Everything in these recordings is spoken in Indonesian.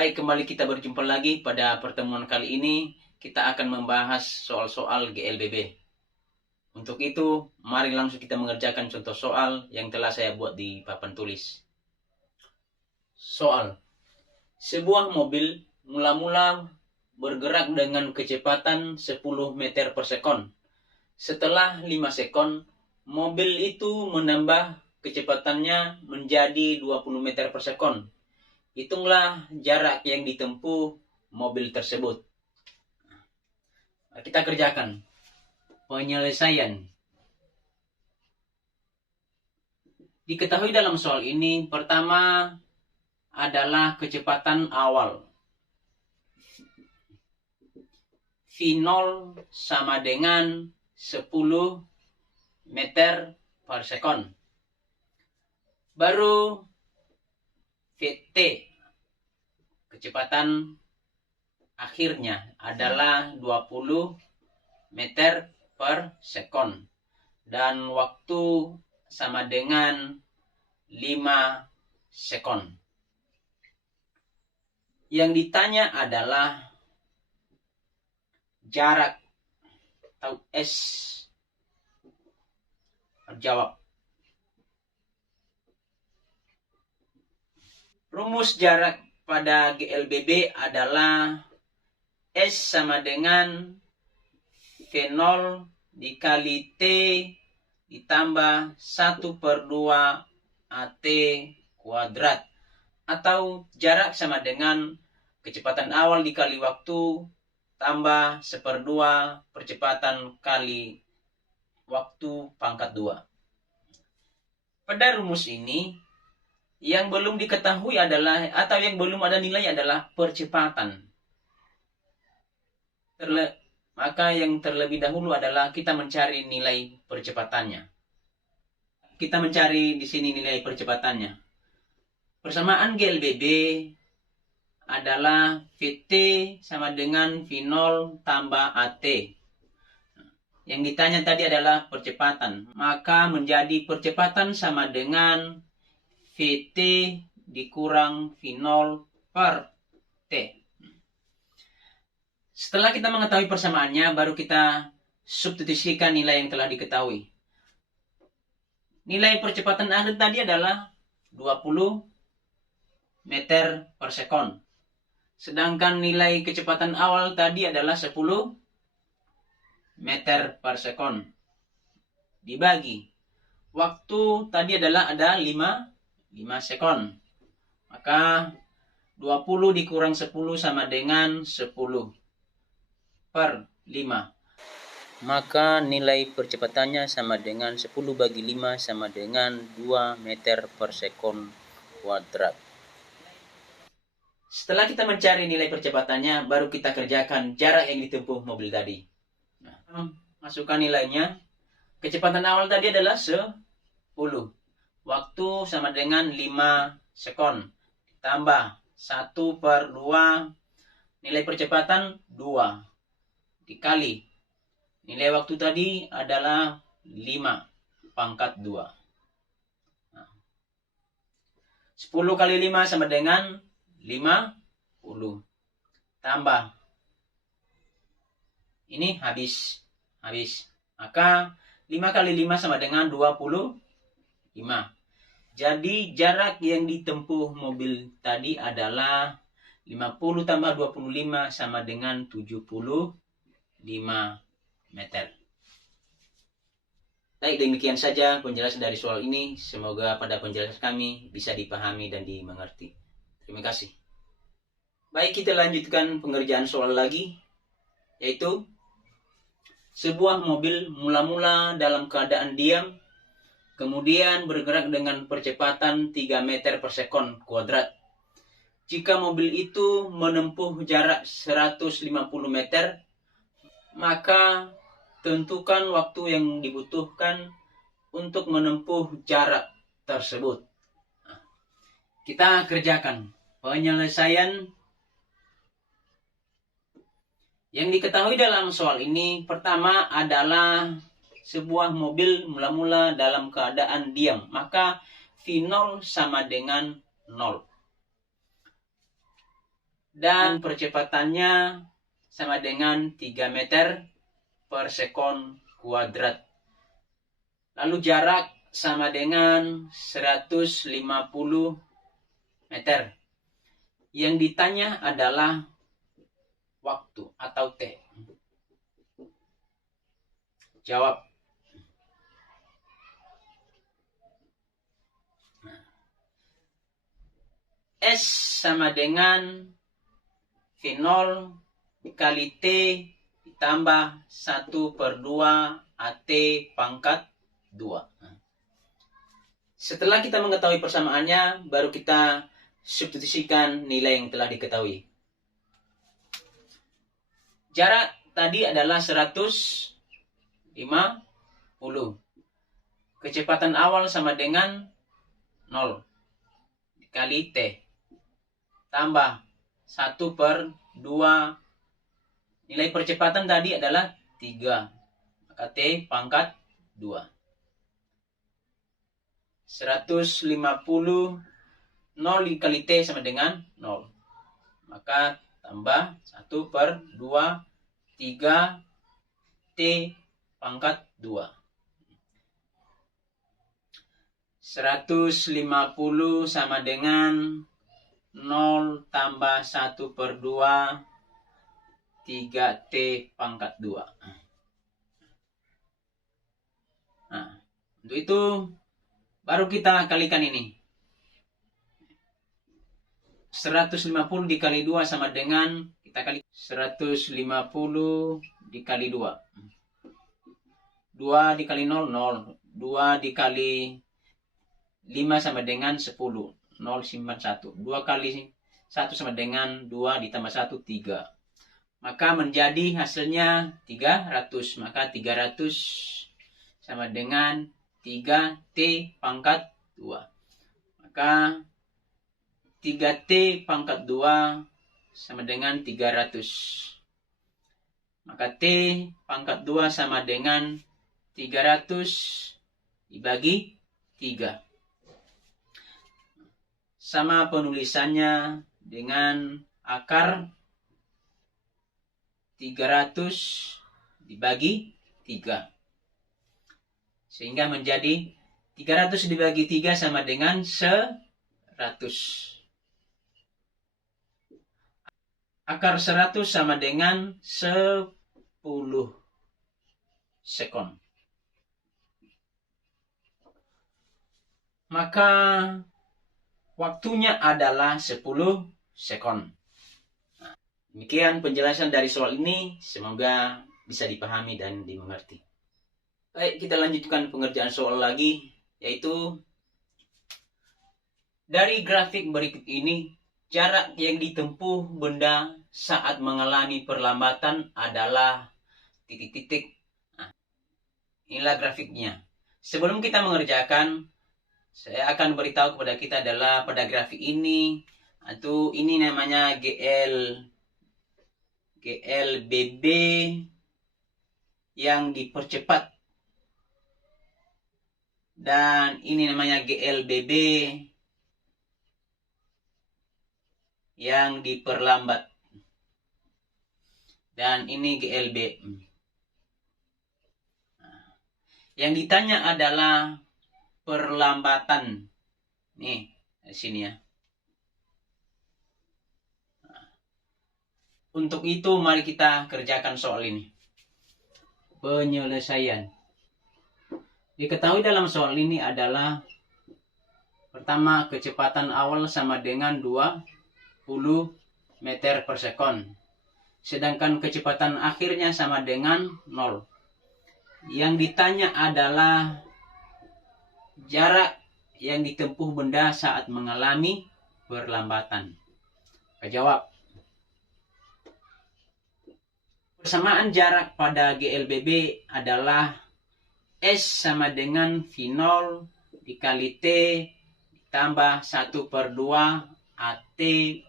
Baik, kembali kita berjumpa lagi. Pada pertemuan kali ini kita akan membahas soal-soal GLBB. Untuk itu, mari langsung kita mengerjakan contoh soal yang telah saya buat di papan tulis. Soal: sebuah mobil mula-mula bergerak dengan kecepatan 10 meter per sekon. Setelah 5 sekon, mobil itu menambah kecepatannya menjadi 20 meter per sekon. Hitunglah jarak yang ditempuh mobil tersebut. Kita kerjakan. Penyelesaian. Diketahui dalam soal ini, pertama adalah kecepatan awal. V0 sama dengan 10 meter per sekon. Baru VT, kecepatan akhirnya adalah 20 meter per sekon. Dan waktu sama dengan 5 sekon. Yang ditanya adalah jarak atau S. Jawab. Rumus jarak pada GLBB adalah S sama dengan V0 dikali T ditambah 1/2 AT kuadrat. Atau jarak sama dengan kecepatan awal dikali waktu tambah 1/2 percepatan kali waktu pangkat 2. Pada rumus ini, yang belum diketahui adalah, atau yang belum ada nilai adalah percepatan. Maka yang terlebih dahulu adalah kita mencari nilai percepatannya. Kita mencari di sini nilai percepatannya. Persamaan GLBB adalah VT sama dengan V0 tambah AT. Yang ditanya tadi adalah percepatan. Maka menjadi percepatan sama dengan VT dikurang V0 per T. Setelah kita mengetahui persamaannya, baru kita substitusikan nilai yang telah diketahui. Nilai percepatan akhir tadi adalah 20 meter per sekon. Sedangkan nilai kecepatan awal tadi adalah 10 meter per sekon. Dibagi. Waktu tadi adalah ada 5 sekon. Maka 20 dikurang 10 sama dengan 10 per 5. Maka nilai percepatannya sama dengan 10 bagi 5 sama dengan 2 meter per sekon kuadrat. Setelah kita mencari nilai percepatannya, baru kita kerjakan jarak yang ditempuh mobil tadi. Masukkan nilainya. Kecepatan awal tadi adalah 10. Waktu sama dengan 5 sekon. Tambah 1/2. Nilai percepatan 2. Dikali. Nilai waktu tadi adalah 5 pangkat 2. 10 kali 5 sama dengan 50. Tambah. Ini habis. Maka 5 kali 5 sama dengan 25. Jadi jarak yang ditempuh mobil tadi adalah 50 tambah 25 sama dengan 75 meter. Baik, demikian saja penjelasan dari soal ini. Semoga pada penjelasan kami bisa dipahami dan dimengerti. Terima kasih. Baik, kita lanjutkan pengerjaan soal lagi, yaitu sebuah mobil mula-mula dalam keadaan diam, kemudian bergerak dengan percepatan 3 meter per sekon kuadrat. Jika mobil itu menempuh jarak 150 meter, maka tentukan waktu yang dibutuhkan untuk menempuh jarak tersebut. Kita kerjakan penyelesaian. Yang diketahui dalam soal ini, pertama adalah sebuah mobil mula-mula dalam keadaan diam. Maka V0 sama dengan 0. dan percepatannya sama dengan 3 meter per sekon kuadrat. Lalu jarak sama dengan 150 meter. Yang ditanya adalah waktu atau T. Jawab. S sama dengan V0 dikali T ditambah 1/2 AT pangkat 2. Setelah kita mengetahui persamaannya, baru kita substitusikan nilai yang telah diketahui. Jarak tadi adalah 150. Kecepatan awal sama dengan 0 dikali T tambah 1/2. Nilai percepatan tadi adalah 3. Maka T pangkat 2. 150 0 dikali T sama dengan 0. Maka tambah 1/2 3 T pangkat 2. 150 sama dengan 0 tambah 1/2 3T pangkat 2. Nah, untuk itu baru kita kalikan ini. 150 dikali 2 sama dengan, kita kali 150 dikali 2. 2 dikali 0, 0. 2 dikali 5 sama dengan 10. 0 simpan 1. 2 kali 1 sama dengan 2 ditambah 1, 3. Maka menjadi hasilnya 300. Maka 300 sama dengan 3T pangkat 2. Maka 3T pangkat 2 sama dengan 300. Maka T pangkat 2 sama dengan 300 dibagi 3. Sama penulisannya dengan akar 300 dibagi 3. Sehingga menjadi 300 dibagi 3 sama dengan 100. Akar 100 sama dengan 10 sekon. Maka waktunya adalah 10 sekon. Nah, demikian penjelasan dari soal ini. Semoga bisa dipahami dan dimengerti. Baik, kita lanjutkan pengerjaan soal lagi, yaitu dari grafik berikut ini, jarak yang ditempuh benda saat mengalami perlambatan adalah titik-titik. Nah, inilah grafiknya. Sebelum kita mengerjakan, saya akan beritahu kepada kita adalah pada grafik ini, atau ini namanya GLBB yang dipercepat. Dan ini namanya GLBB yang diperlambat. Dan ini GLB. Yang ditanya adalah perlambatan. Nih, di sini ya. Untuk itu mari kita kerjakan soal ini. Penyelesaian. Diketahui dalam soal ini adalah pertama, kecepatan awal sama dengan 20 meter per sekon. Sedangkan kecepatan akhirnya sama dengan 0. Yang ditanya adalah jarak yang ditempuh benda saat mengalami perlambatan. Jawab. Persamaan jarak pada GLBB adalah S sama dengan V0 dikali T ditambah 1/2 AT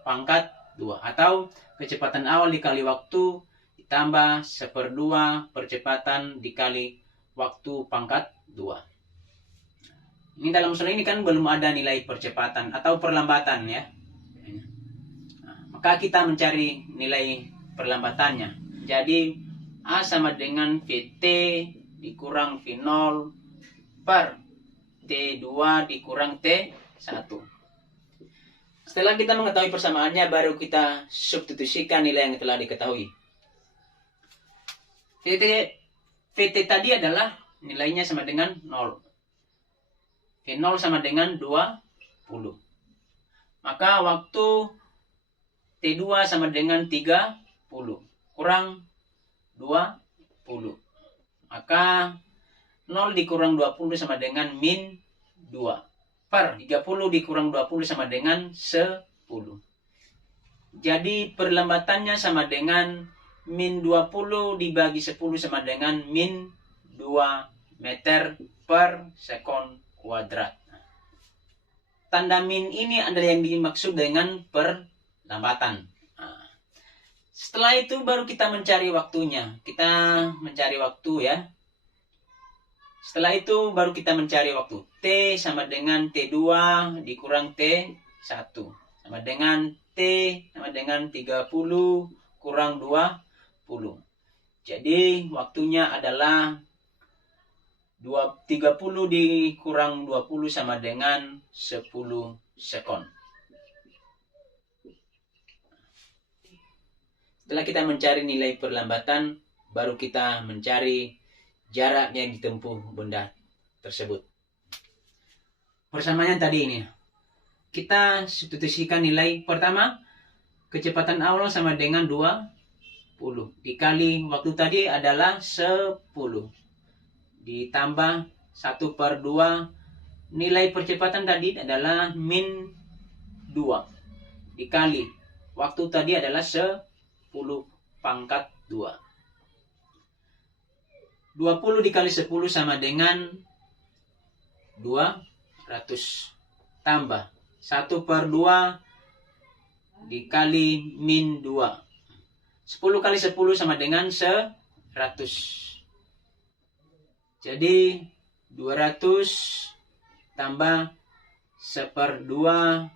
pangkat 2. Atau kecepatan awal dikali waktu ditambah 1/2 percepatan dikali waktu pangkat 2. Ini dalam soal ini kan belum ada nilai percepatan atau perlambatan ya. Nah, Maka kita mencari nilai perlambatannya. Jadi A sama dengan VT dikurang V0 per T2 dikurang T1. Setelah kita mengetahui persamaannya, baru kita substitusikan nilai yang telah diketahui. VT tadi adalah nilainya sama dengan 0. V0 sama dengan 20. Maka waktu T2 sama dengan 30. Kurang 20. Maka 0 dikurang 20 sama dengan min 2. Per 30 dikurang 20 sama dengan 10. Jadi perlambatannya sama dengan min 20 dibagi 10 sama dengan min 2 meter per sekon kuadrat. Tanda min ini adalah yang dimaksud dengan perlambatan. Setelah itu baru kita mencari waktunya. Kita mencari waktu ya. Setelah itu baru kita mencari waktu. T sama dengan T2 dikurang T1. Sama dengan T sama dengan 30 kurang 20. Jadi waktunya adalah 30 dikurang 20 sama dengan 10 sekon. Setelah kita mencari nilai perlambatan, baru kita mencari jarak yang ditempuh benda tersebut. Persamaannya tadi ini. Kita substitusikan nilai pertama, kecepatan awal sama dengan 20. Dikali waktu tadi adalah 10. Ditambah 1/2. Nilai percepatan tadi adalah min 2. Dikali waktu tadi adalah 10 pangkat 2. 20 dikali 10 sama dengan 200. Tambah 1/2 dikali min 2. 10 kali 10 sama dengan 100. Jadi 200 tambah 1/2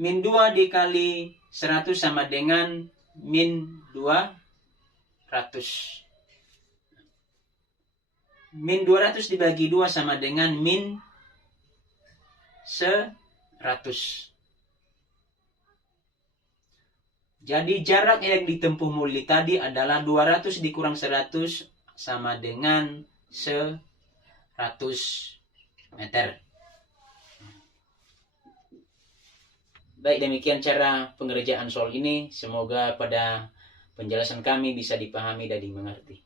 min 2 dikali 100 sama dengan min 200. Min 200 dibagi 2 sama dengan min 100. Jadi jarak yang ditempuh Muli tadi adalah 200 dikurang 100 sama dengan 100 meter. Baik, demikian cara pengerjaan soal ini. Semoga pada penjelasan kami bisa dipahami dan dimengerti.